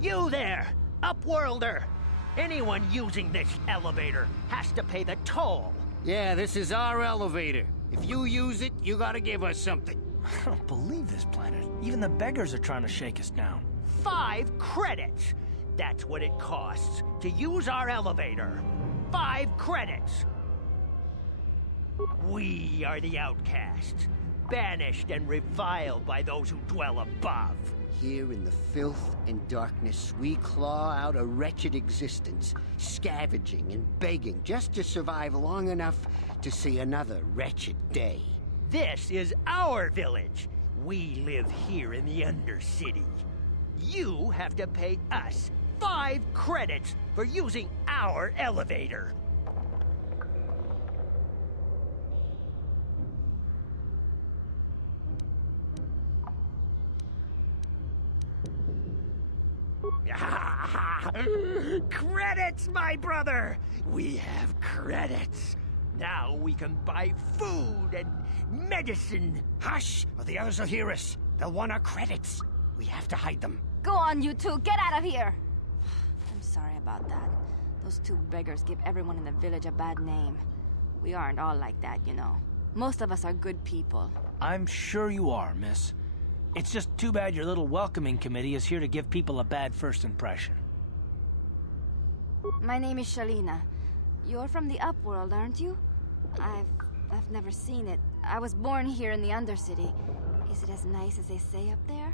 You there, Upworlder! Anyone using this elevator has to pay the toll. Yeah, this is our elevator. If you use it, you gotta give us something. I don't believe this planet. Even the beggars are trying to shake us down. 5 credits! That's what it costs to use our elevator. 5 credits! We are the outcasts, banished and reviled by those who dwell above. Here in the filth and darkness, we claw out a wretched existence, scavenging and begging just to survive long enough to see another wretched day. This is our village. We live here in the undercity. You have to pay us 5 credits for using our elevator. Credits, my brother! We have credits. Now we can buy food and medicine. Hush, or the others will hear us. They'll want our credits. We have to hide them. Go on, you two, get out of here! I'm sorry about that. Those 2 beggars give everyone in the village a bad name. We aren't all like that, you know. Most of us are good people. I'm sure you are, miss. It's just too bad your little welcoming committee is here to give people a bad first impression. My name is Shalina. You're from the Upworld, aren't you? I've never seen it. I was born here in the Undercity. Is it as nice as they say up there?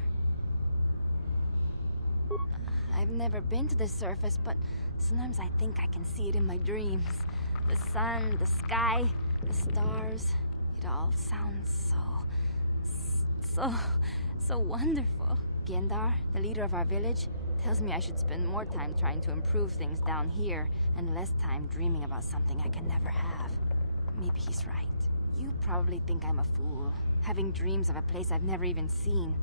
I've never been to the surface, but sometimes I think I can see it in my dreams. The sun, the sky, the stars. It all sounds so wonderful. Gendar, the leader of our village, tells me I should spend more time trying to improve things down here and less time dreaming about something I can never have. Maybe he's right. You probably think I'm a fool, having dreams of a place I've never even seen.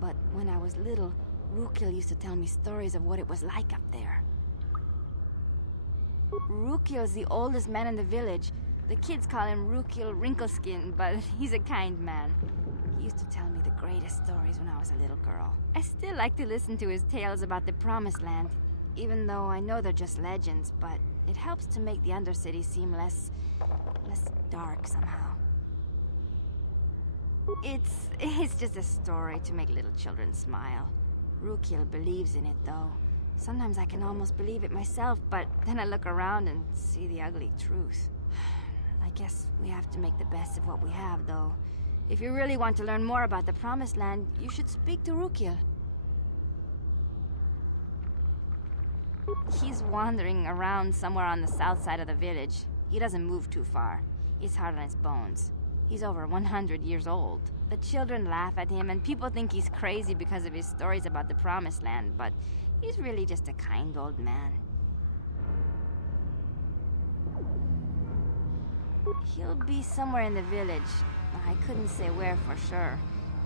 But when I was little, Rukil used to tell me stories of what it was like up there. Rukil's the oldest man in the village. The kids call him Rukil Wrinkleskin, but he's a kind man. He used to tell me the greatest stories when I was a little girl. I still like to listen to his tales about the Promised Land, even though I know they're just legends, but it helps to make the Undercity seem less dark somehow. It's just a story to make little children smile. Rukil believes in it, though. Sometimes I can almost believe it myself, but then I look around and see the ugly truth. I guess we have to make the best of what we have, though. If you really want to learn more about the Promised Land, you should speak to Rukil. He's wandering around somewhere on the south side of the village. He doesn't move too far. He's hard on his bones. He's over 100 years old. The children laugh at him, and people think he's crazy because of his stories about the Promised Land, but he's really just a kind old man. He'll be somewhere in the village. I couldn't say where for sure.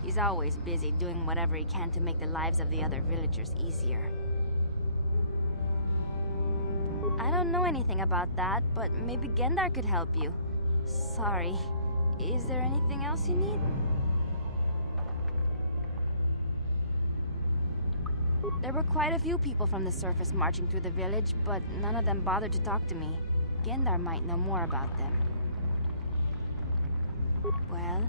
He's always busy doing whatever he can to make the lives of the other villagers easier. I don't know anything about that, but maybe Gendar could help you. Sorry. Is there anything else you need? There were quite a few people from the surface marching through the village, but none of them bothered to talk to me. Gendar might know more about them. Well,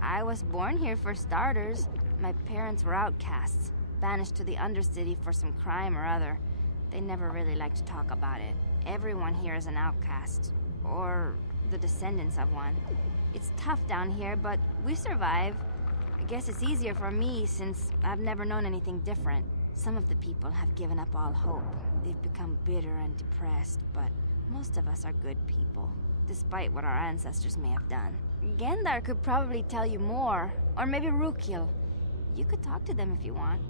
I was born here for starters. My parents were outcasts, banished to the Undercity for some crime or other. They never really liked to talk about it. Everyone here is an outcast, or the descendants of one. It's tough down here, but we survive. I guess it's easier for me since I've never known anything different. Some of the people have given up all hope. They've become bitter and depressed, but most of us are good people, despite what our ancestors may have done. Gendar could probably tell you more, or maybe Rukil. You could talk to them if you want.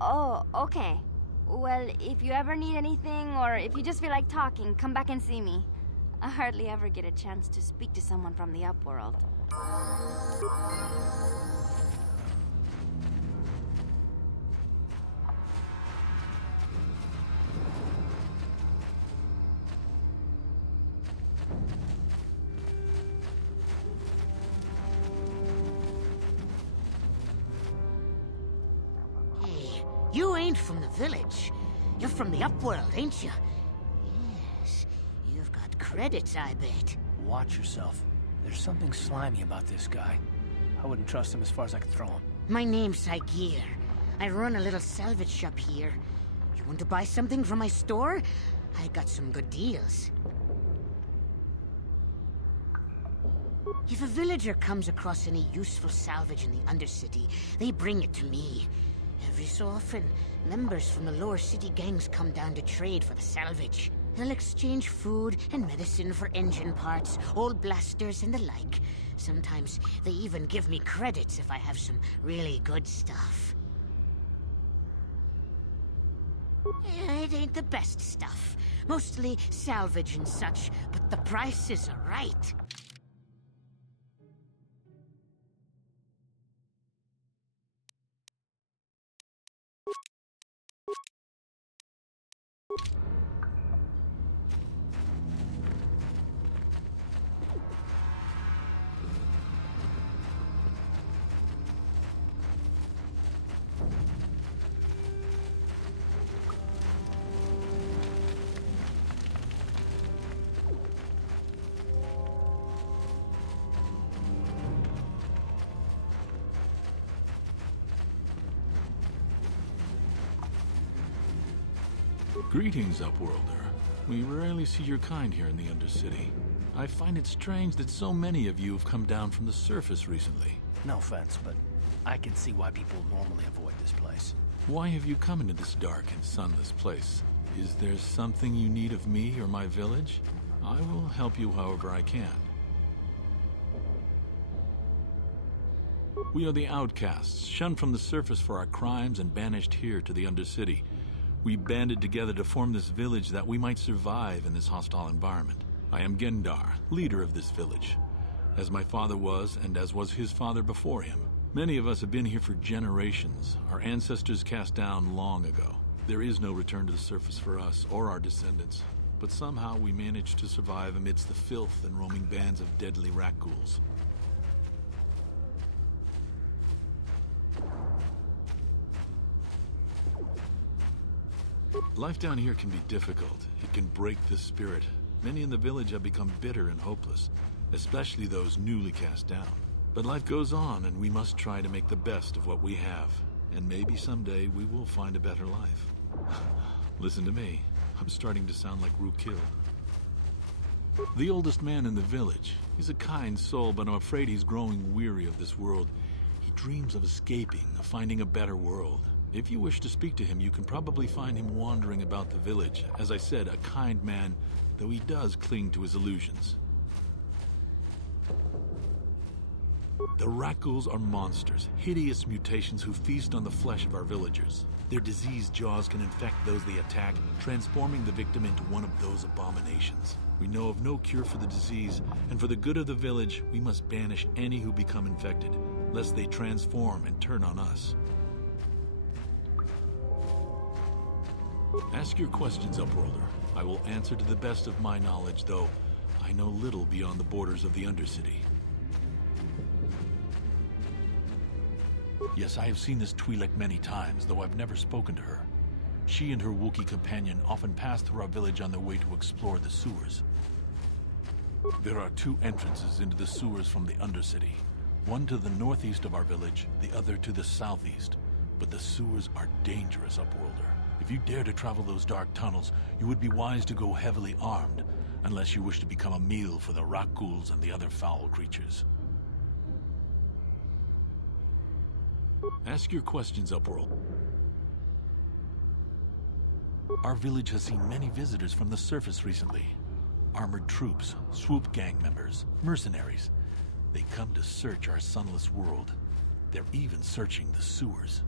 Oh, okay. Well, if you ever need anything, or if you just feel like talking, come back and see me. I hardly ever get a chance to speak to someone from the Upworld. You ain't from the village. You're from the Upworld, ain't you? Yes, you've got credits, I bet. Watch yourself. There's something slimy about this guy. I wouldn't trust him as far as I could throw him. My name's Saigir. I run a little salvage shop here. You want to buy something from my store? I got some good deals. If a villager comes across any useful salvage in the Undercity, they bring it to me. Every so often, members from the lower city gangs come down to trade for the salvage. They'll exchange food and medicine for engine parts, old blasters and the like. Sometimes they even give me credits if I have some really good stuff. It ain't the best stuff. Mostly salvage and such, but the prices are right. Greetings, Upworlder. We rarely see your kind here in the Undercity. I find it strange that so many of you have come down from the surface recently. No offense, but I can see why people normally avoid this place. Why have you come into this dark and sunless place? Is there something you need of me or my village? I will help you however I can. We are the outcasts, shunned from the surface for our crimes and banished here to the Undercity. We banded together to form this village that we might survive in this hostile environment. I am Gendar, leader of this village, as my father was and as was his father before him. Many of us have been here for generations, our ancestors cast down long ago. There is no return to the surface for us or our descendants, but somehow we managed to survive amidst the filth and roaming bands of deadly rat ghouls. Life down here can be difficult. It can break the spirit. Many in the village have become bitter and hopeless, especially those newly cast down. But life goes on, and we must try to make the best of what we have. And maybe someday we will find a better life. Listen to me. I'm starting to sound like Rookil. The oldest man in the village. He's a kind soul, but I'm afraid he's growing weary of this world. He dreams of escaping, of finding a better world. If you wish to speak to him, you can probably find him wandering about the village. As I said, a kind man, though he does cling to his illusions. The rat ghouls are monsters, hideous mutations who feast on the flesh of our villagers. Their diseased jaws can infect those they attack, transforming the victim into one of those abominations. We know of no cure for the disease, and for the good of the village, we must banish any who become infected, lest they transform and turn on us. Ask your questions, Upworlder. I will answer to the best of my knowledge, though I know little beyond the borders of the Undercity. Yes, I have seen this Twi'lek many times, though I've never spoken to her. She and her Wookiee companion often pass through our village on their way to explore the sewers. There are two entrances into the sewers from the Undercity. One to the northeast of our village, the other to the southeast. But the sewers are dangerous, Upworlder. If you dare to travel those dark tunnels, you would be wise to go heavily armed, unless you wish to become a meal for the rat ghouls and the other foul creatures. Ask your questions, Upworld. Our village has seen many visitors from the surface recently. Armored troops, swoop gang members, mercenaries. They come to search our sunless world. They're even searching the sewers.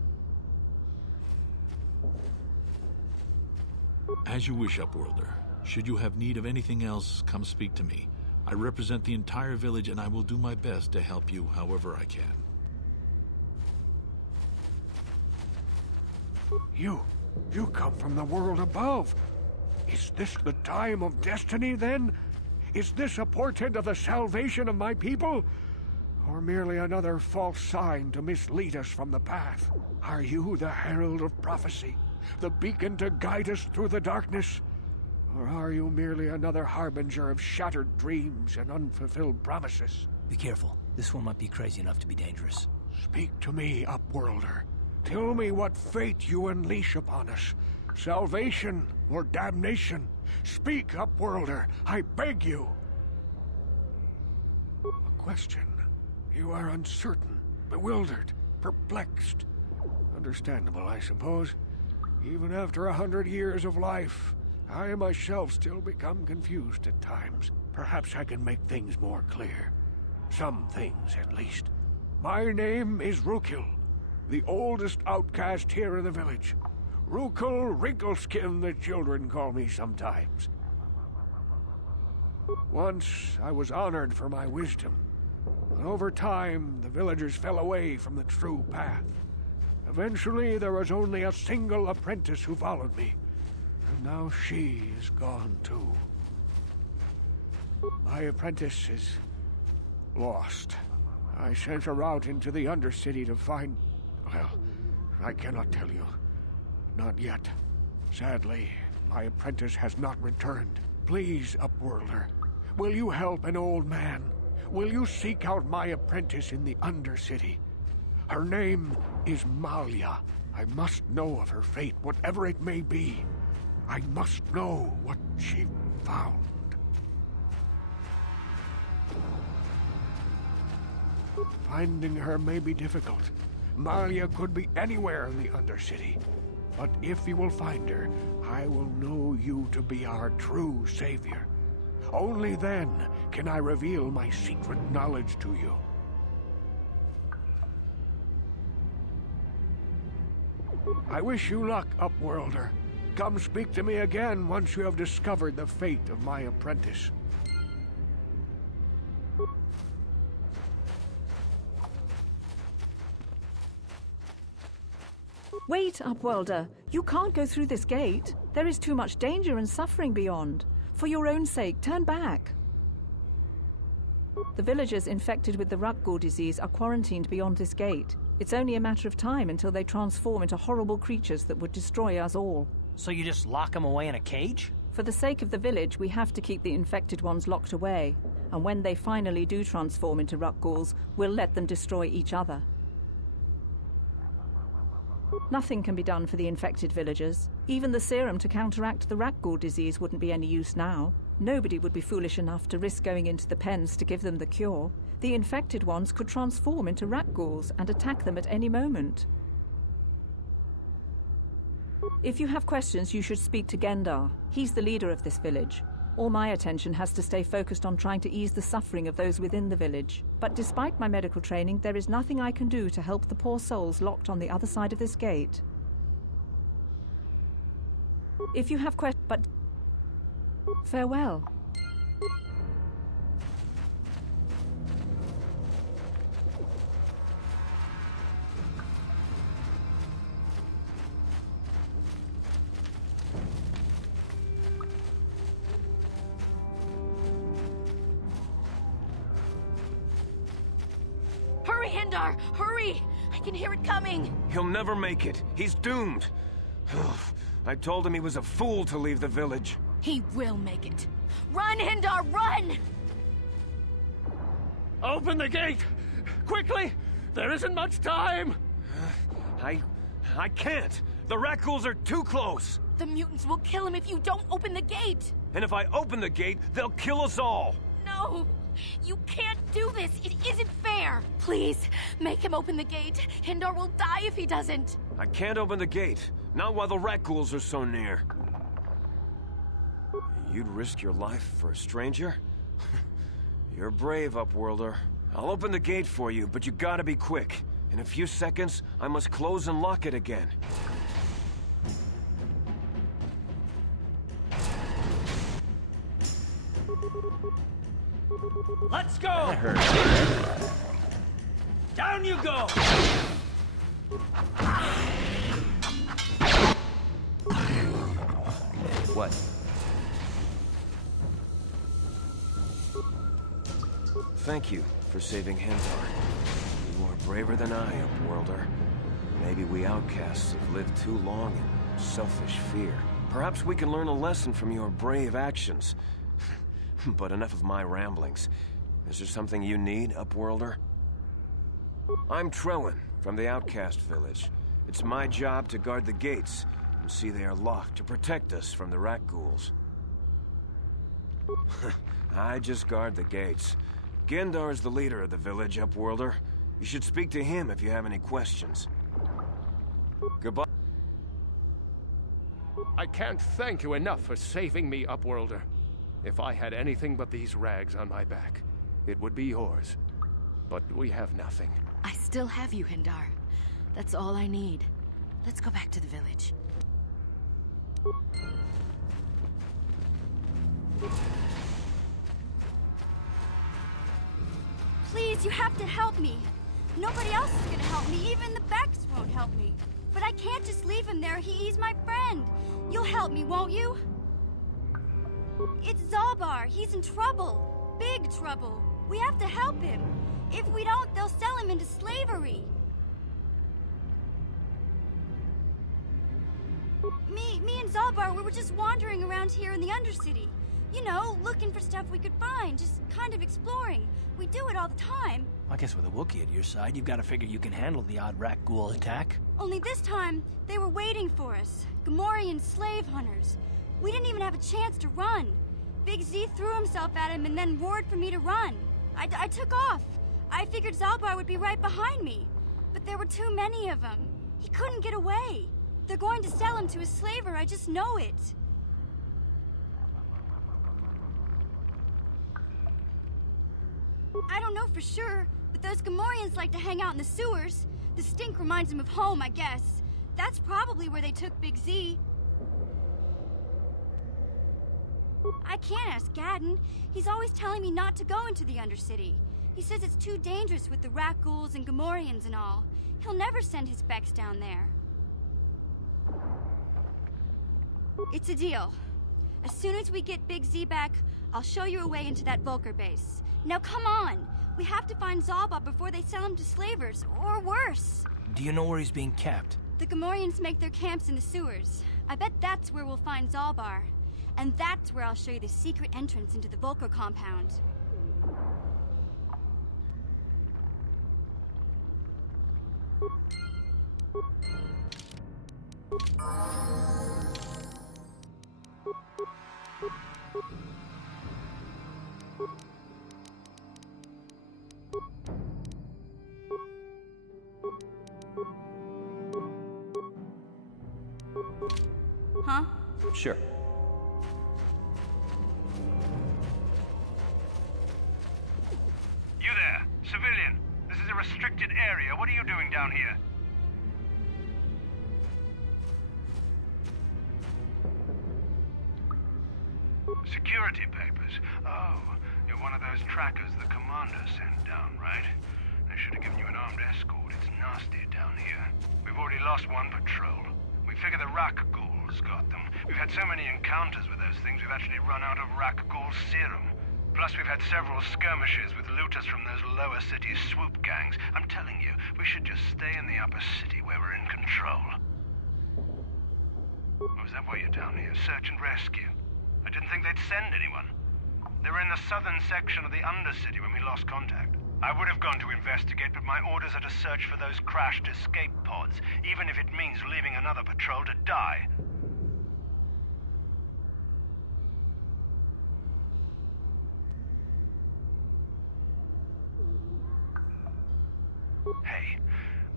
As you wish, Upworlder. Should you have need of anything else, come speak to me. I represent the entire village, and I will do my best to help you however I can. You come from the world above. Is this the time of destiny, then? Is this a portent of the salvation of my people? or merely another false sign to mislead us from the path? Are you the herald of prophecy, the beacon to guide us through the darkness? Or are you merely another harbinger of shattered dreams and unfulfilled promises? Be careful. This one might be crazy enough to be dangerous. Speak to me, Upworlder. Tell me what fate you unleash upon us. Salvation or damnation? Speak, Upworlder, I beg you. A question. You are uncertain, bewildered, perplexed. Understandable, I suppose. Even after 100 years of life, I myself still become confused at times. Perhaps I can make things more clear. Some things, at least. My name is Rukil, the oldest outcast here in the village. Rukil Wrinkleskin, the children call me sometimes. Once, I was honored for my wisdom. But over time, the villagers fell away from the true path. Eventually, there was only a single apprentice who followed me. And now she is gone too. My apprentice is lost. I sent her out into the undercity to find... Well, I cannot tell you. Not yet. Sadly, my apprentice has not returned. Please, Upworlder, will you help an old man? Will you seek out my apprentice in the undercity? Her name is Malia. I must know of her fate, whatever it may be. I must know what she found. Finding her may be difficult. Malia could be anywhere in the Undercity. But if you will find her, I will know you to be our true savior. Only then can I reveal my secret knowledge to you. I wish you luck, Upworlder. Come speak to me again once you have discovered the fate of my apprentice. Wait, Upworlder. You can't go through this gate. There is too much danger and suffering beyond. For your own sake, turn back. The villagers infected with the Rukgul disease are quarantined beyond this gate. It's only a matter of time until they transform into horrible creatures that would destroy us all. So you just lock them away in a cage? For the sake of the village, we have to keep the infected ones locked away. And when they finally do transform into Rukguls, we'll let them destroy each other. Nothing can be done for the infected villagers. Even the serum to counteract the Rukgul disease wouldn't be any use now. Nobody would be foolish enough to risk going into the pens to give them the cure. The infected ones could transform into Rukguls and attack them at any moment. If you have questions, you should speak to Gendar. He's the leader of this village. All my attention has to stay focused on trying to ease the suffering of those within the village. But despite my medical training, there is nothing I can do to help the poor souls locked on the other side of this gate. If you have questions, but... farewell. Hurry, Hindar! Hurry! I can hear it coming! He'll never make it. He's doomed. I told him he was a fool to leave the village. He will make it. Run, Hindar, run! Open the gate! Quickly! There isn't much time! I can't. The Rukguls are too close. The mutants will kill him if you don't open the gate! And if I open the gate, they'll kill us all. No! You can't do this! It isn't fair! Please, make him open the gate. Hindar will die if he doesn't. I can't open the gate. Not while the Rukguls are so near. You'd risk your life for a stranger? You're brave, Upworlder. I'll open the gate for you, but you gotta be quick. In a few seconds, I must close and lock it again. Let's go! Down you go! What? Thank you for saving Hindar. braver than I, Upworlder. Maybe we outcasts have lived too long in selfish fear. Perhaps we can learn a lesson from your brave actions. But enough of my ramblings. Is there something you need, Upworlder? I'm Trellin, from the Outcast Village. It's my job to guard the gates, and see they are locked to protect us from the rat ghouls. I just guard the gates. Gendar's the leader of the village, Upworlder. You should speak to him if you have any questions. Goodbye. I can't thank you enough for saving me, Upworlder. If I had anything but these rags on my back, it would be yours. But we have nothing. I still have you, Hindar. That's all I need. Let's go back to the village. Please, you have to help me. Nobody else is gonna help me. Even the Becks won't help me. But I can't just leave him there. He's my friend. You'll help me, won't you? It's Zalbar. He's in trouble. Big trouble. We have to help him. If we don't, they'll sell him into slavery. Me and Zalbar, we were just wandering around here in the Undercity. You know, looking for stuff we could find, just kind of exploring. We do it all the time. I guess with a Wookiee at your side, you've got to figure you can handle the odd rat ghoul attack. Only this time, they were waiting for us. Gamorrean slave hunters. We didn't even have a chance to run. Big Z threw himself at him and then roared for me to run. I took off. I figured Zalbar would be right behind me. But there were too many of them. He couldn't get away. They're going to sell him to a slaver, I just know it. I don't know for sure, but those Gamorreans like to hang out in the sewers. The stink reminds them of home, I guess. That's probably where they took Big Z. I can't ask Gadden. He's always telling me not to go into the Undercity. He says it's too dangerous with the rat ghouls and Gamorreans and all. He'll never send his Becks down there. It's a deal. As soon as we get Big Z back, I'll show you a way into that Vulcar base. Now come on! We have to find Zalbar before they sell him to slavers, or worse. Do you know where he's being kept? The Gamorreans make their camps in the sewers. I bet that's where we'll find Zalbar. And that's where I'll show you the secret entrance into the Vulcar compound. Huh? Sure. You there, civilian. This is a restricted area. What are you doing down here? Security papers. Oh, you're one of those trackers the commander sent down, right? They should have given you an armed escort. It's nasty down here. We've already lost one patrol. We figure the Rak ghouls got them. We've had so many encounters with those things, we've actually run out of Rak ghoul serum. Plus, we've had several skirmishes with looters from those lower city swoop gangs. I'm telling you, we should just stay in the upper city where we're in control. Oh, is that why you're down here? Search and rescue? I didn't think they'd send anyone. They were in the southern section of the undercity when we lost contact. I would have gone to investigate, but my orders are to search for those crashed escape pods, even if it means leaving another patrol to die. Hey,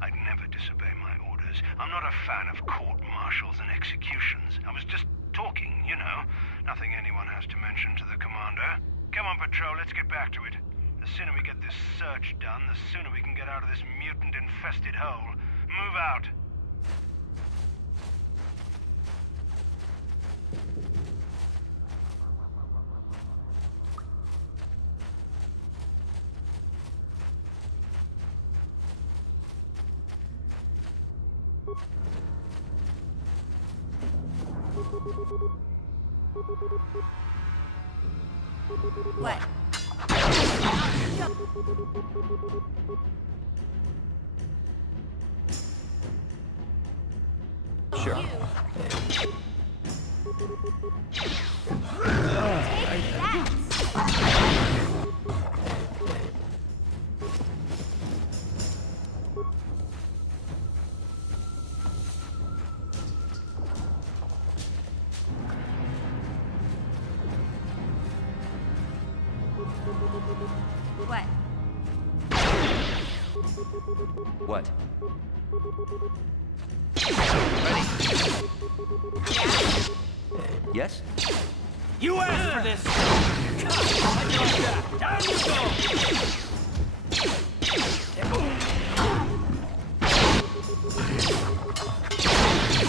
I'd never disobey my orders. I'm not a fan of court-martials and executions. I was just talking, you know. Nothing anyone has to mention to the commander. Come on, patrol, let's get back to it. The sooner we get this search done, the sooner we can get out of this mutant-infested hole. Move out. What? Sure. Take that! What? What? Yes? You asked for this! How you like that? Down you go!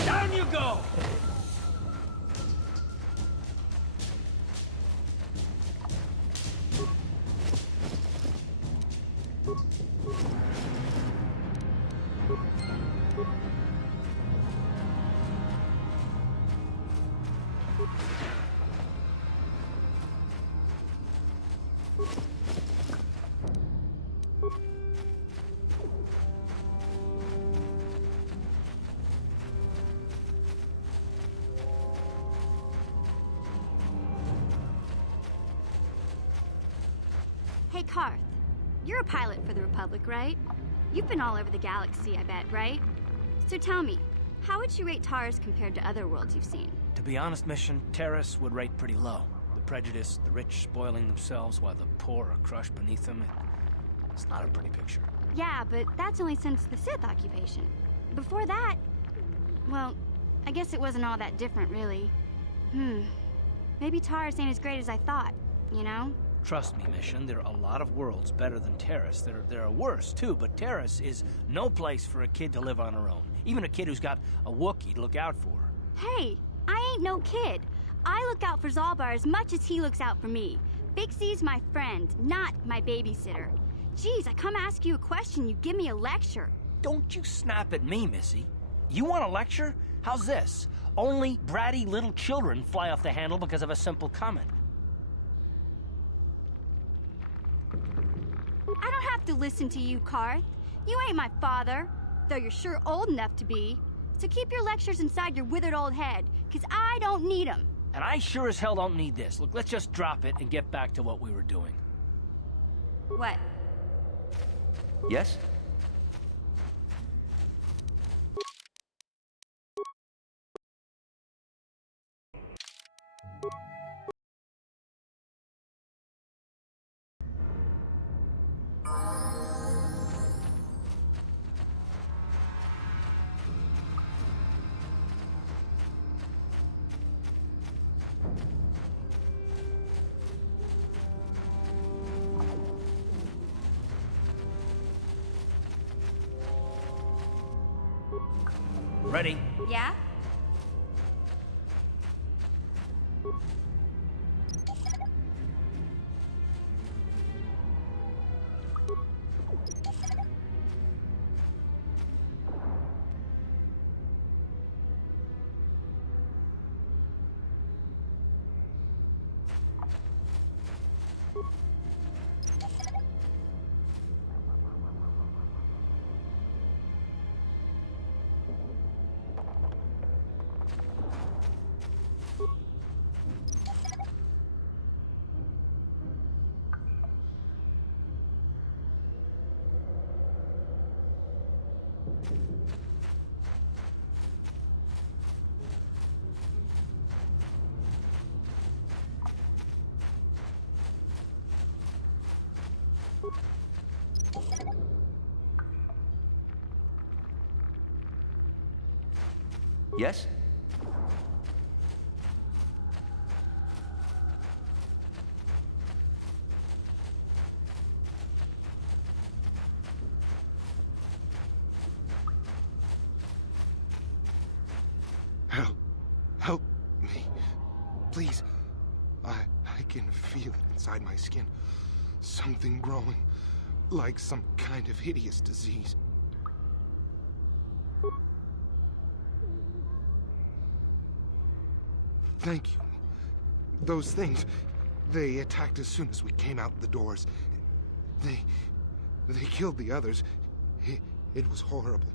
Down you go! Hey, Karth. You're a pilot for the Republic, right? You've been all over the galaxy, I bet, right? So tell me, how would you rate Taurus compared to other worlds you've seen? To be honest, Mission, Terrace would rate pretty low. The prejudice, the rich spoiling themselves while the poor are crushed beneath them. It's not a pretty picture. Yeah, but that's only since the Sith occupation. Before that, well, I guess it wasn't all that different, really. Maybe Taurus ain't as great as I thought, you know? Trust me, Mission, there are a lot of worlds better than Terrace. There are worse, too, but Terrace is no place for a kid to live on her own. Even a kid who's got a Wookiee to look out for. Hey, I ain't no kid. I look out for Zalbar as much as he looks out for me. Big C's my friend, not my babysitter. Geez, I come ask you a question, you give me a lecture. Don't you snap at me, Missy. You want a lecture? How's this? Only bratty little children fly off the handle because of a simple comment. I don't have to listen to you, Karth. You ain't my father, though you're sure old enough to be. So keep your lectures inside your withered old head, because I don't need them. And I sure as hell don't need this. Look, let's just drop it and get back to what we were doing. What? Yes? Ready? Yeah? Yes? Help me. Please. I can feel it inside my skin. Something growing. Like some kind of hideous disease. Thank you. Those things, they attacked as soon as we came out the doors. They killed the others. It was horrible.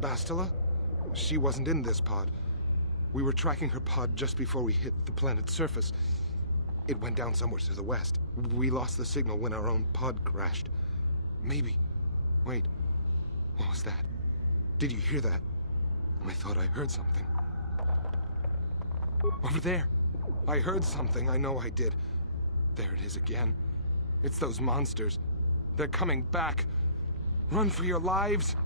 Bastila? She wasn't in this pod. We were tracking her pod just before we hit the planet's surface. It went down somewhere to the west. We lost the signal when our own pod crashed. Maybe. Wait. What was that? Did you hear that? I thought I heard something. Over there. I heard something. I know I did. There it is again. It's those monsters. They're coming back. Run for your lives.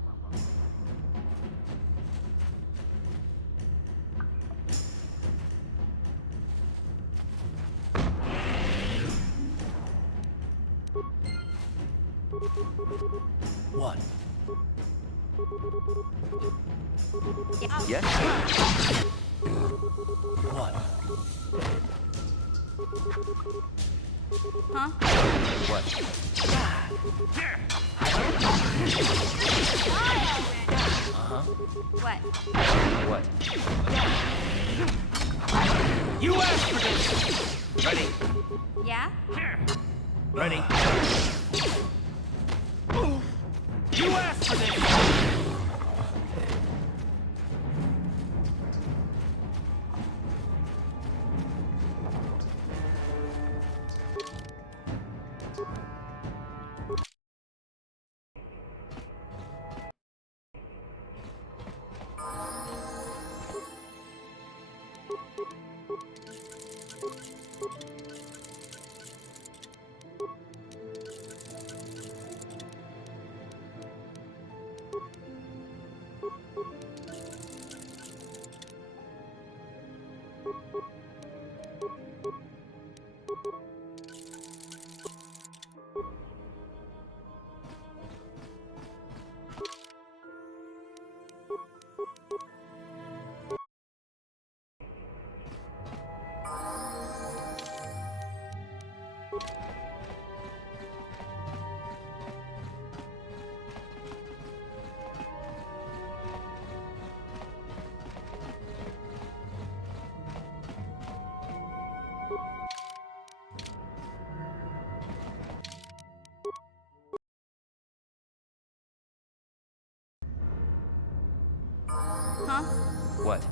What? Yes? What? Huh? What? Uh-huh. What? What? You asked for this! Ready? Yeah? Ready? You asked for this! Huh? What?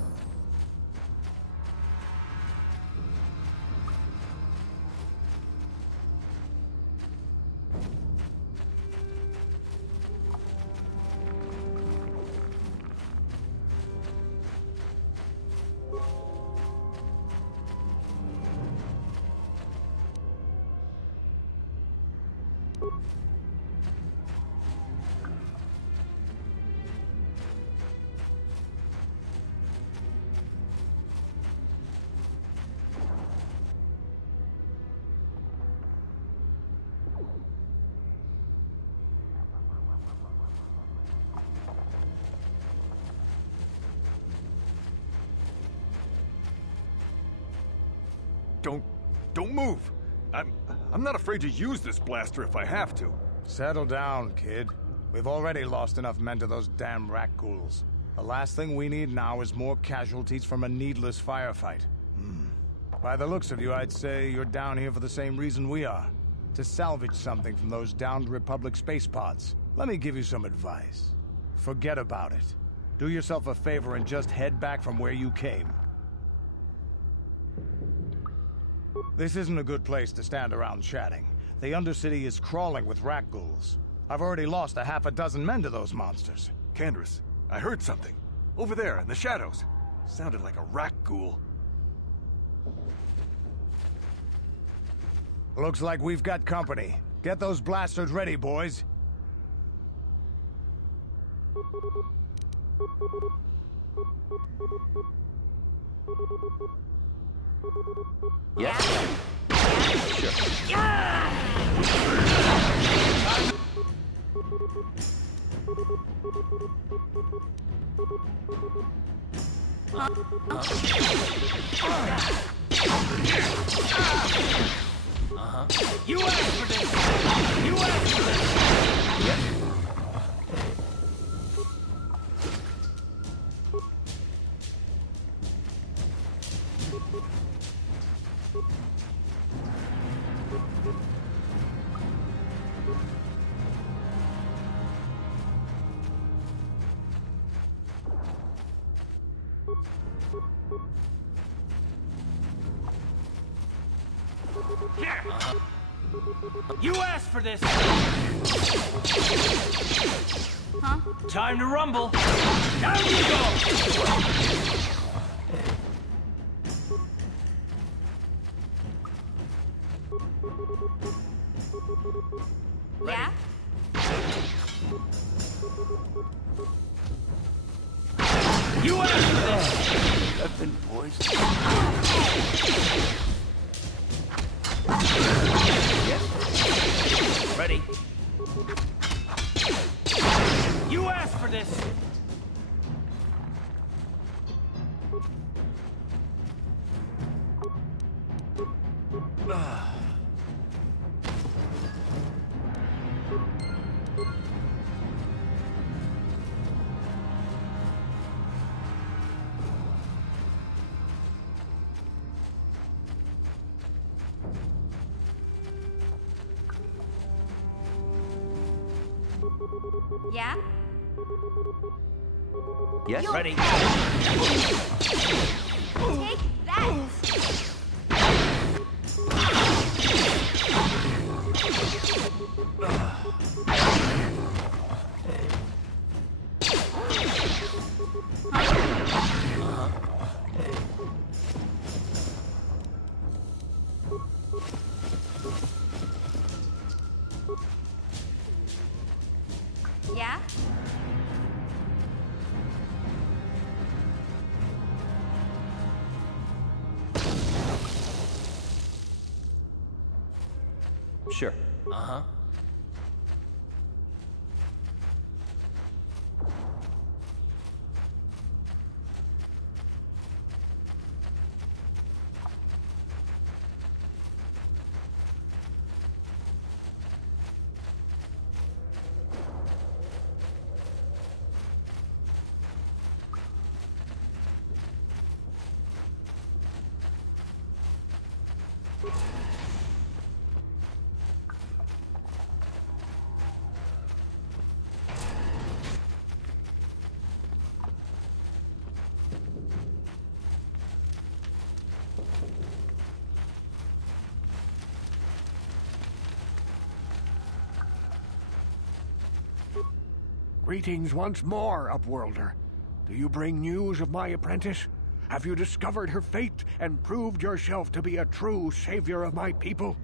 Don't move. I'm not afraid to use this blaster if I have to. Settle down, kid. We've already lost enough men to those damn rat ghouls. The last thing we need now is more casualties from a needless firefight. By the looks of you, I'd say you're down here for the same reason we are. To salvage something from those downed Republic space pods. Let me give you some advice. Forget about it. Do yourself a favor and just head back from where you came. This isn't a good place to stand around chatting. The Undercity is crawling with rat ghouls. I've already lost a half a dozen men to those monsters. Candace, I heard something. Over there, in the shadows. Sounded like a rat ghoul. Looks like we've got company. Get those blasters ready, boys. Yes? Sure. You asked for this! You asked for this! Yes? Here! You asked for this! Huh? Time to rumble! Down you go! Yeah? You asked for this! I've been poisoned. Yes. Ready. You asked for this! Yeah? Yes? Ready. Take that! Yeah? Sure. Uh-huh. Greetings once more, Upworlder. Do you bring news of my apprentice? Have you discovered her fate and proved yourself to be a true savior of my people?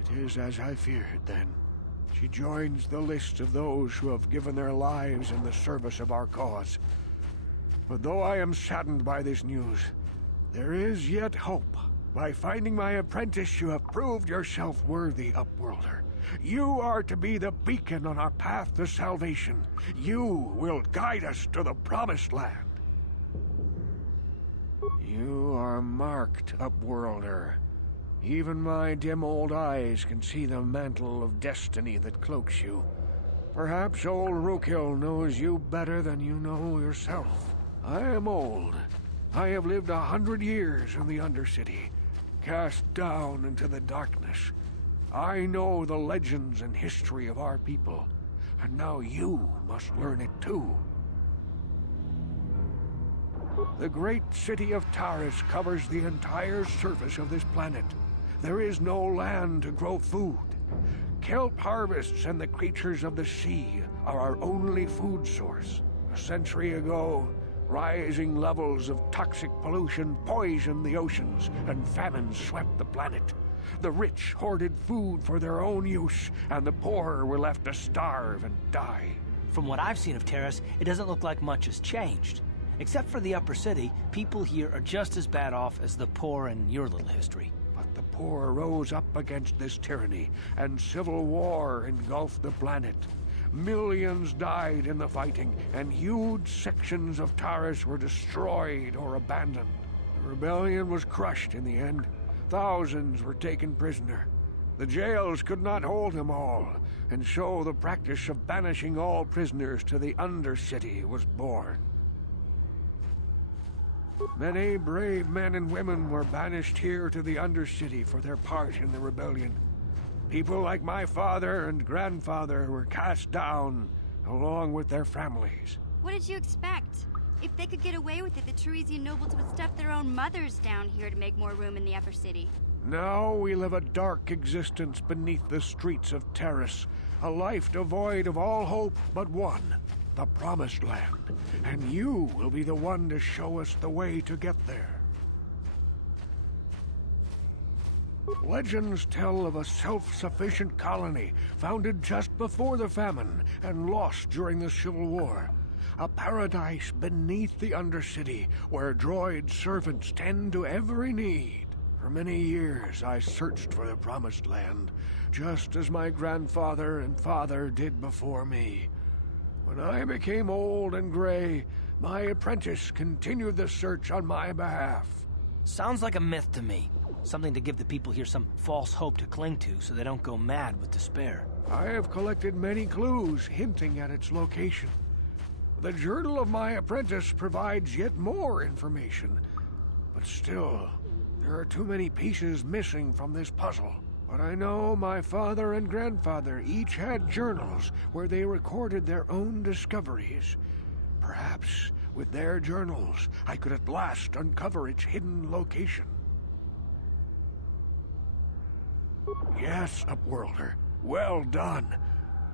It is as I feared, then. She joins the list of those who have given their lives in the service of our cause. But though I am saddened by this news, there is yet hope. By finding my apprentice, you have proved yourself worthy, Upworlder. You are to be the beacon on our path to salvation. You will guide us to the promised land. You are marked, Upworlder. Even my dim old eyes can see the mantle of destiny that cloaks you. Perhaps old Rookhill knows you better than you know yourself. I am old. I have lived 100 years in the Undercity, cast down into the darkness. I know the legends and history of our people, and now you must learn it too. The great city of Taris covers the entire surface of this planet. There is no land to grow food. Kelp harvests and the creatures of the sea are our only food source. A century ago, rising levels of toxic pollution poisoned the oceans, and famine swept the planet. The rich hoarded food for their own use, and the poor were left to starve and die. From what I've seen of Terrace, it doesn't look like much has changed. Except for the upper city, people here are just as bad off as the poor in your little history. But the poor rose up against this tyranny, and civil war engulfed the planet. Millions died in the fighting, and huge sections of Taris were destroyed or abandoned. The rebellion was crushed in the end. Thousands were taken prisoner. The jails could not hold them all, and so the practice of banishing all prisoners to the Undercity was born. Many brave men and women were banished here to the Undercity for their part in the rebellion. People like my father and grandfather were cast down, along with their families. What did you expect? If they could get away with it, the Teresian nobles would stuff their own mothers down here to make more room in the upper city. Now we live a dark existence beneath the streets of Terrace, a life devoid of all hope but one, the Promised Land. And you will be the one to show us the way to get there. Legends tell of a self-sufficient colony founded just before the famine and lost during the Civil War. A paradise beneath the Undercity where droid servants tend to every need. For many years I searched for the Promised Land, just as my grandfather and father did before me. When I became old and gray, my apprentice continued the search on my behalf. Sounds like a myth to me. Something to give the people here some false hope to cling to so they don't go mad with despair. I have collected many clues hinting at its location. The journal of my apprentice provides yet more information. But still, there are too many pieces missing from this puzzle. But I know my father and grandfather each had journals where they recorded their own discoveries. Perhaps with their journals, I could at last uncover its hidden location. Yes, Upworlder. Well done.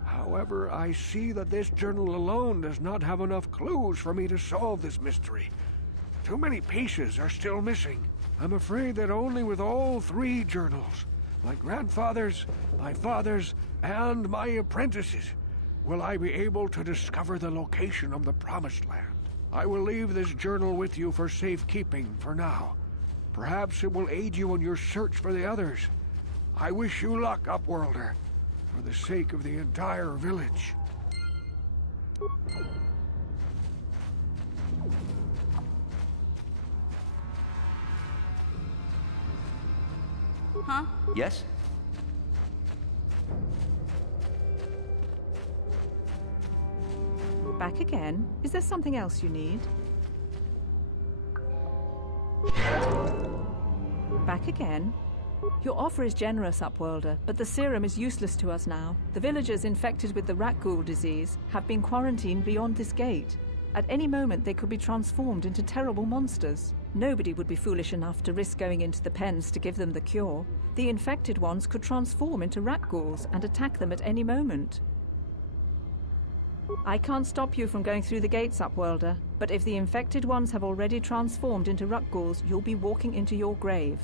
However, I see that this journal alone does not have enough clues for me to solve this mystery. Too many pieces are still missing. I'm afraid that only with all three journals, my grandfather's, my father's, and my apprentice's, will I be able to discover the location of the Promised Land. I will leave this journal with you for safekeeping for now. Perhaps it will aid you in your search for the others. I wish you luck, Upworlder, for the sake of the entire village. Huh? Yes? Back again? Is there something else you need? Back again? Your offer is generous, Upworlder, but the serum is useless to us now. The villagers infected with the rat ghoul disease have been quarantined beyond this gate. At any moment they could be transformed into terrible monsters. Nobody would be foolish enough to risk going into the pens to give them the cure. The infected ones could transform into rat ghouls and attack them at any moment. I can't stop you from going through the gates, Upworlder, but if the infected ones have already transformed into rat ghouls, you'll be walking into your grave.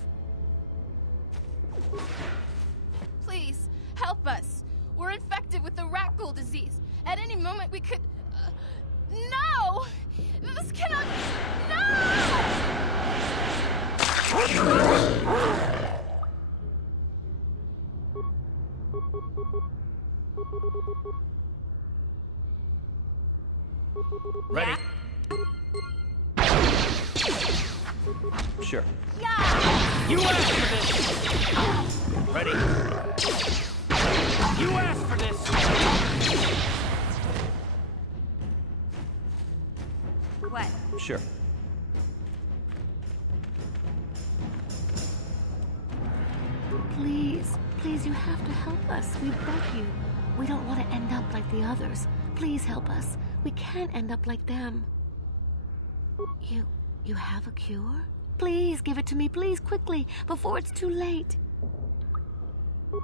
Please, help us. We're infected with the rat ghoul disease. At any moment we could... No! This cannot... No! Ready? Sure. You asked for this! Ready? You asked for this! What? Sure. Please, please, you have to help us. We beg you. We don't want to end up like the others. Please help us. We can't end up like them. You have a cure? Please give it to me, please, quickly, before it's too late.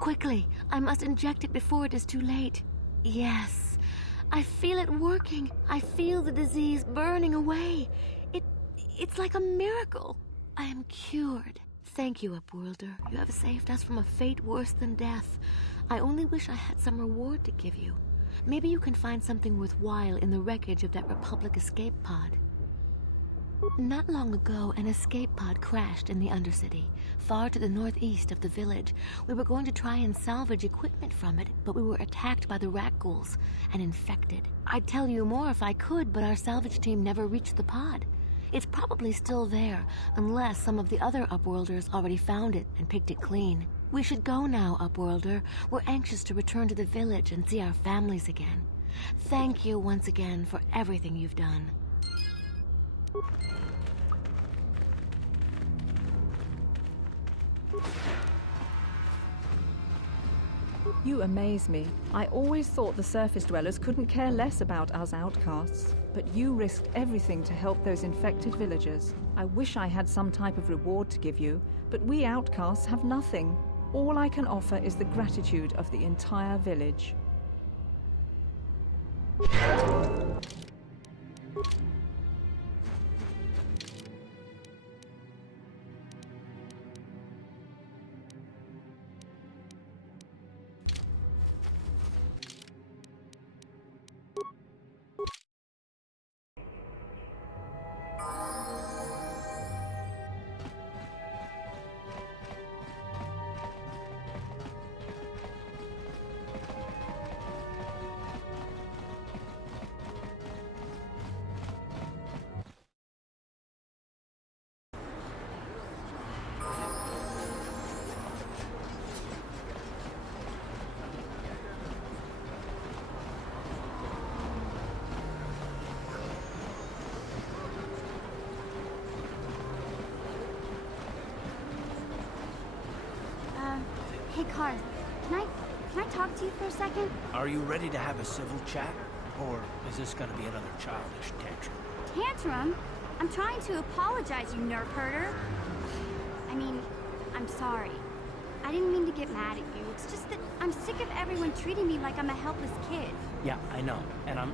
Quickly, I must inject it before it is too late. Yes, I feel it working. I feel the disease burning away. It's like a miracle. I am cured. Thank you, Upworlder. You have saved us from a fate worse than death. I only wish I had some reward to give you. Maybe you can find something worthwhile in the wreckage of that Republic escape pod. Not long ago, an escape pod crashed in the Undercity, far to the northeast of the village. We were going to try and salvage equipment from it, but we were attacked by the rat ghouls and infected. I'd tell you more if I could, but our salvage team never reached the pod. It's probably still there, unless some of the other Upworlders already found it and picked it clean. We should go now, Upworlder. We're anxious to return to the village and see our families again. Thank you once again for everything you've done. You amaze me. I always thought the surface dwellers couldn't care less about us outcasts. But you risked everything to help those infected villagers. I wish I had some type of reward to give you, but we outcasts have nothing. All I can offer is the gratitude of the entire village. Hey, Carl, can I talk to you for a second? Are you ready to have a civil chat? Or is this gonna be another childish tantrum? Tantrum? I'm trying to apologize, you nerf herder. I mean, I'm sorry. I didn't mean to get mad at you. It's just that I'm sick of everyone treating me like I'm a helpless kid. Yeah, I know. And I'm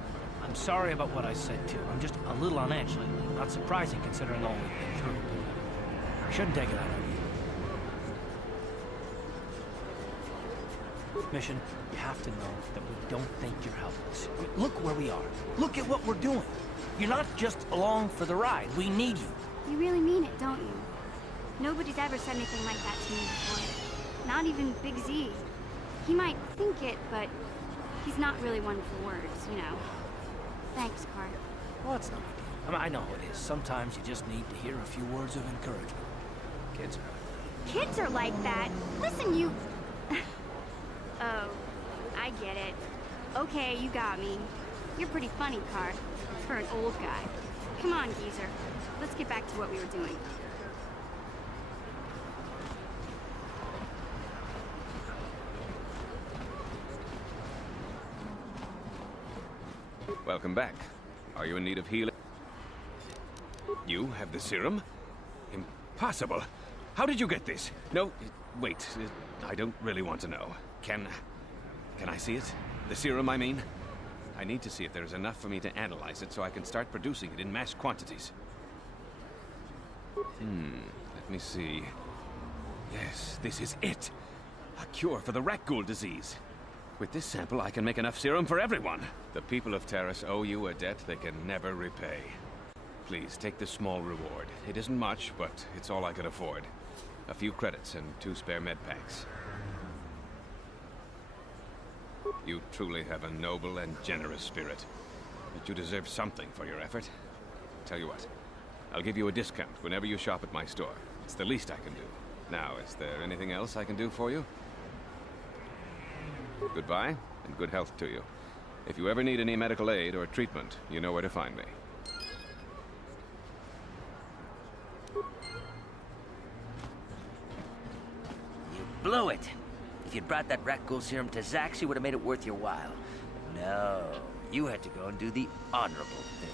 sorry about what I said, too. I'm just a little on edge lately. Not surprising, considering all we've been through. I shouldn't take it out on you. Mission, you have to know that we don't think you're helpless. Look where we are. Look at what we're doing. You're not just along for the ride. We need you. You really mean it, don't you? Nobody's ever said anything like that to me before. Not even Big Z. He might think it, but he's not really one for words, you know. Thanks, Carl. Well, it's no big deal. I mean, I know it is. Sometimes you just need to hear a few words of encouragement. Kids are like that. Listen, you... Oh, I get it. Okay, you got me. You're pretty funny, Card, for an old guy. Come on, geezer. Let's get back to what we were doing. Welcome back. Are you in need of healing? You have the serum? Impossible. How did you get this? No, wait. I don't really want to know. Can I see it? The serum, I mean? I need to see if there's enough for me to analyze it so I can start producing it in mass quantities. Let me see. Yes, this is it. A cure for the rat ghoul disease. With this sample, I can make enough serum for everyone. The people of Terrace owe you a debt they can never repay. Please, take this small reward. It isn't much, but it's all I can afford. A few credits and 2 spare med packs. You truly have a noble and generous spirit. But you deserve something for your effort. Tell you what, I'll give you a discount whenever you shop at my store. It's the least I can do. Now, is there anything else I can do for you? Goodbye, and good health to you. If you ever need any medical aid or treatment, you know where to find me. You blew it. If you'd brought that rat ghoul serum to Zaxxy, would have made it worth your while. No, you had to go and do the honorable thing.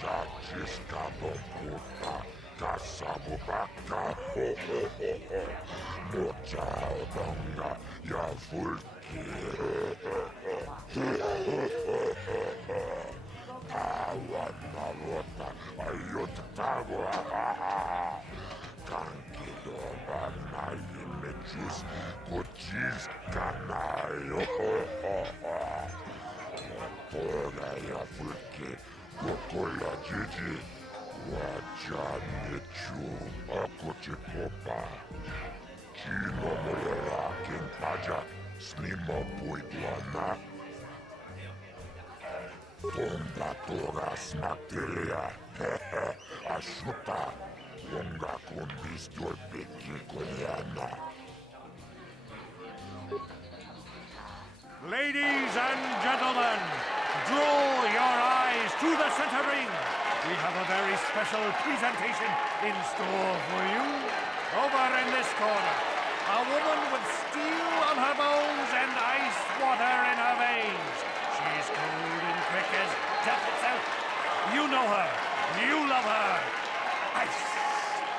Já te está bom, Kasabubaka, Mochaodonga, Yafulki, Tawanarota, Ayotagua, Kankidoba, Nayimechus, Kuchis, Kanayo, Mokoga, Yafulki, Kokola, Gigi. Wajanichu Akochipopa Chino Molera Kintaja Snima Puiguana Tonga Toras Materia Ashuta Wonga Kondistor Piki Koleana. Ladies and gentlemen, draw your eyes to the center ring. We have a very special presentation in store for you. Over in this corner, a woman with steel on her bones and ice water in her veins. She's cold and quick as death itself. You know her. You love her. Ice.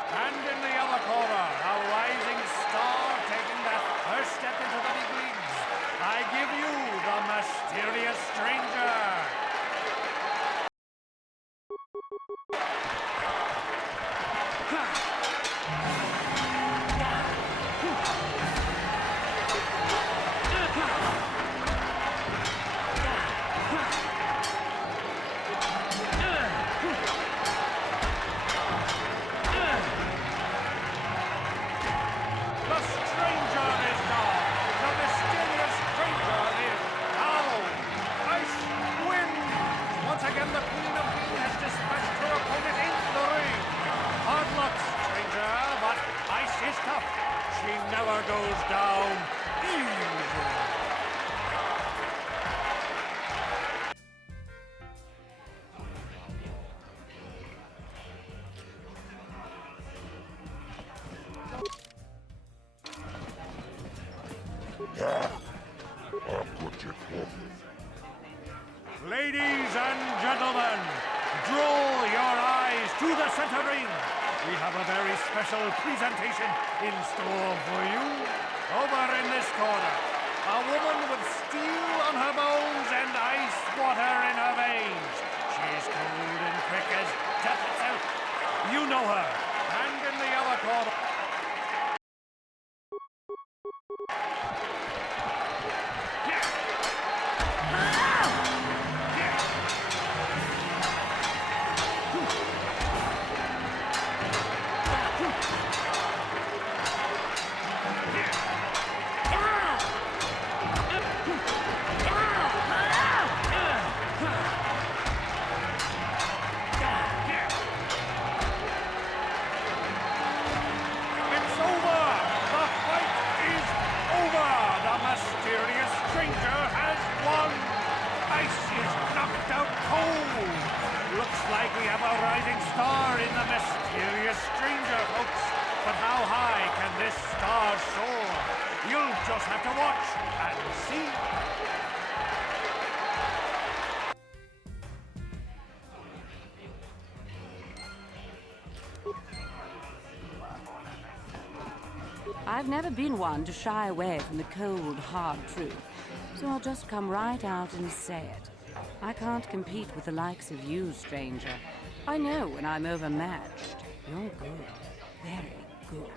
And in the other corner, a rising star taking that first step into the big leagues. I give you the mysterious stranger. She never goes down easy. Ladies and gentlemen, draw your eyes to the center ring. We have a very special presentation in store for you. Over in this corner, a woman with steel on her bones and ice water in her veins. She's cold and quick as death itself. You know her. And in the other corner... Like we have a rising star in the mysterious stranger, folks. But how high can this star soar? You'll just have to watch and see. I've never been one to shy away from the cold, hard truth, so I'll just come right out and say it. I can't compete with the likes of you, stranger. I know when I'm overmatched. You're good. Very good.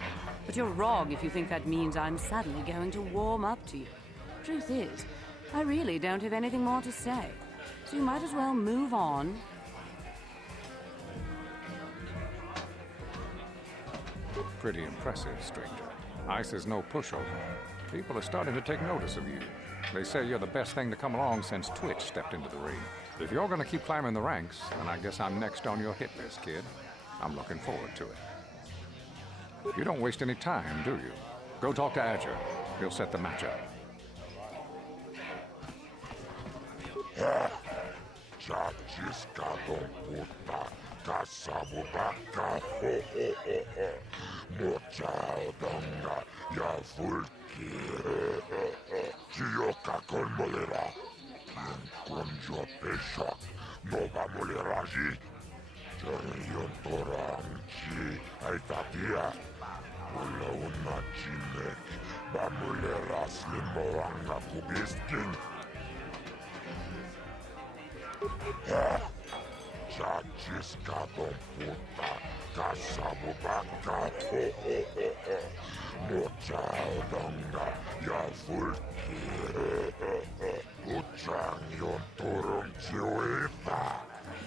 But you're wrong if you think that means I'm suddenly going to warm up to you. Truth is, I really don't have anything more to say. So you might as well move on. Pretty impressive, stranger. Ice is no pushover. People are starting to take notice of you. They say you're the best thing to come along since Twitch stepped into the ring. If you're gonna keep climbing the ranks, then I guess I'm next on your hit list, kid. I'm looking forward to it. You don't waste any time, do you? Go talk to Adger. He'll set the match up. Chioka con molera. Quien con yo pesha, no va moleraji. Jarion Toranchi, Aitatia. Mulla unna Jimek, Bamuleras Limoanga Kubiskin. Chachis Kabon Puta, Kasabu Baka, Mochaudonga, Yavulki, Uchangion Torum Chiuita,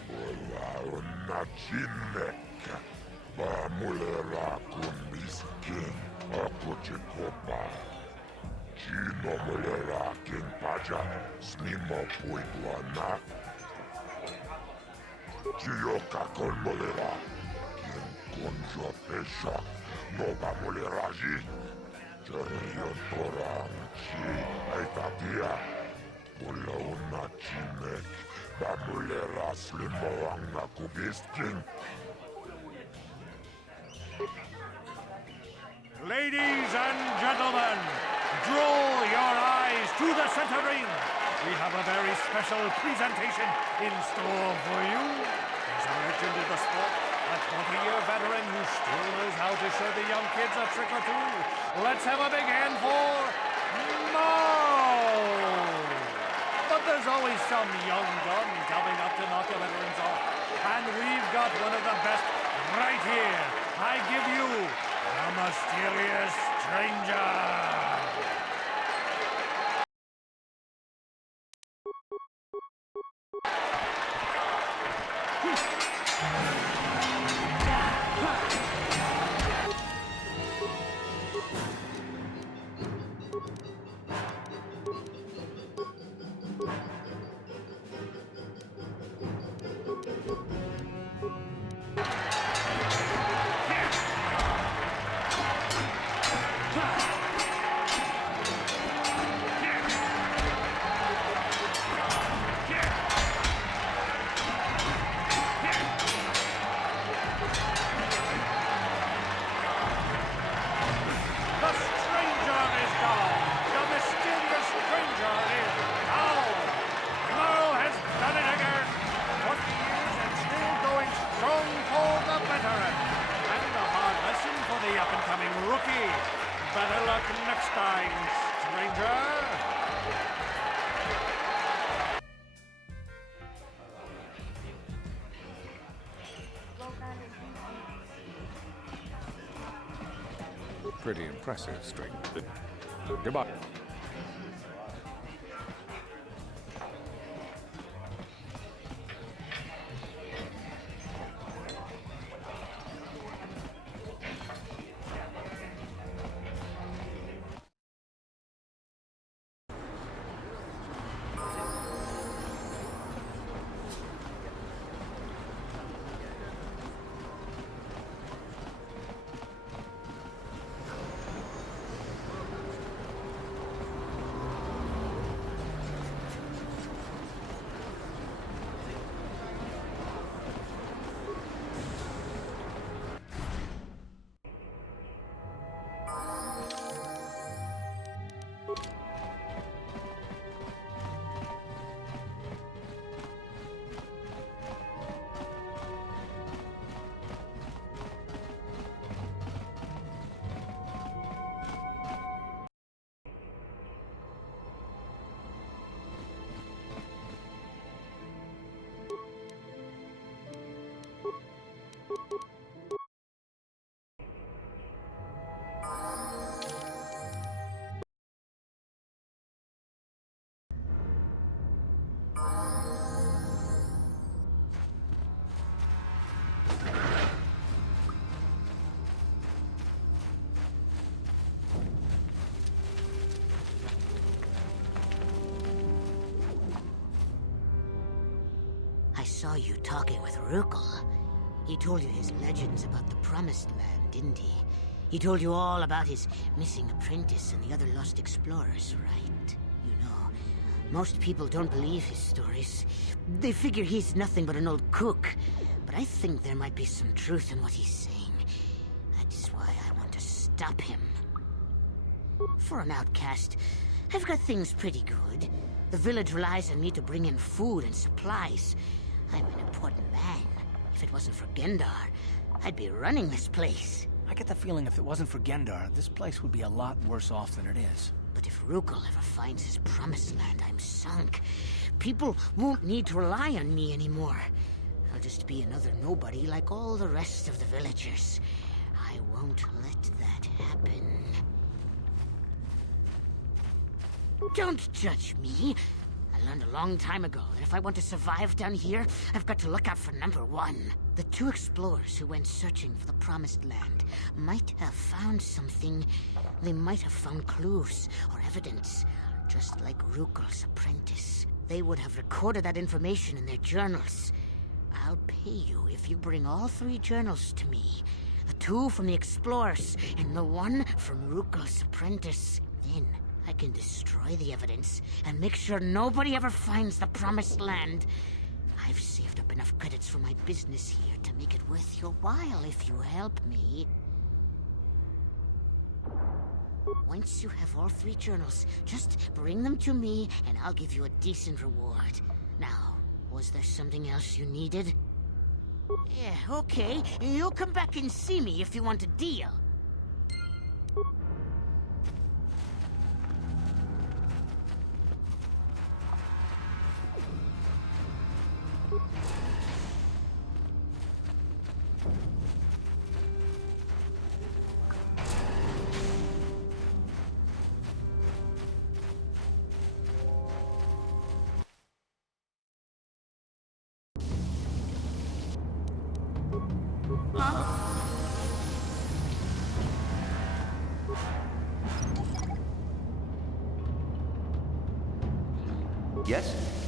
Mulla unna Jimek, Bamulera Kumbiskin, Akuchikopa. Chino Mulera King Paja, Smimo Puiguana. Chioka con Mulera, King Conjo Pesha, Nova Muleraji. Jerion Toran, Chi, Aitatia. Pulauna Chimek, Bamulera Slimoanga Kubiskin. Ladies and gentlemen, draw your eyes to the center ring. We have a very special presentation in store for you. He's a legend in the sport, a 20-year veteran who still knows how to show the young kids a trick or two. Let's have a big hand for Mo! But there's always some young gun coming up to knock the veterans off. And we've got one of the best right here. I give you the mysterious stranger. Better luck next time, stranger. Pretty impressive, stranger. Goodbye. I saw you talking with Rukel. He told you his legends about the Promised Land, didn't he? He told you all about his missing apprentice and the other lost explorers, right? You know, most people don't believe his stories. They figure he's nothing but an old cook. But I think there might be some truth in what he's saying. That's why I want to stop him. For an outcast, I've got things pretty good. The village relies on me to bring in food and supplies. I'm an important man. If it wasn't for Gendar, I'd be running this place. I get the feeling if it wasn't for Gendar, this place would be a lot worse off than it is. But if Rukal ever finds his promised land, I'm sunk. People won't need to rely on me anymore. I'll just be another nobody like all the rest of the villagers. I won't let that happen. Don't judge me. I learned a long time ago that if I want to survive down here, I've got to look out for number one. The two explorers who went searching for the Promised Land might have found something. They might have found clues or evidence, just like Rukal's apprentice. They would have recorded that information in their journals. I'll pay you if you bring all 3 journals to me. The 2 from the explorers and the 1 from Rukal's apprentice. Then I can destroy the evidence and make sure nobody ever finds the Promised Land. I've saved up enough credits for my business here to make it worth your while if you help me. Once you have all 3 journals, just bring them to me and I'll give you a decent reward. Now, was there something else you needed? Yeah, okay. You'll come back and see me if you want a deal. Yes?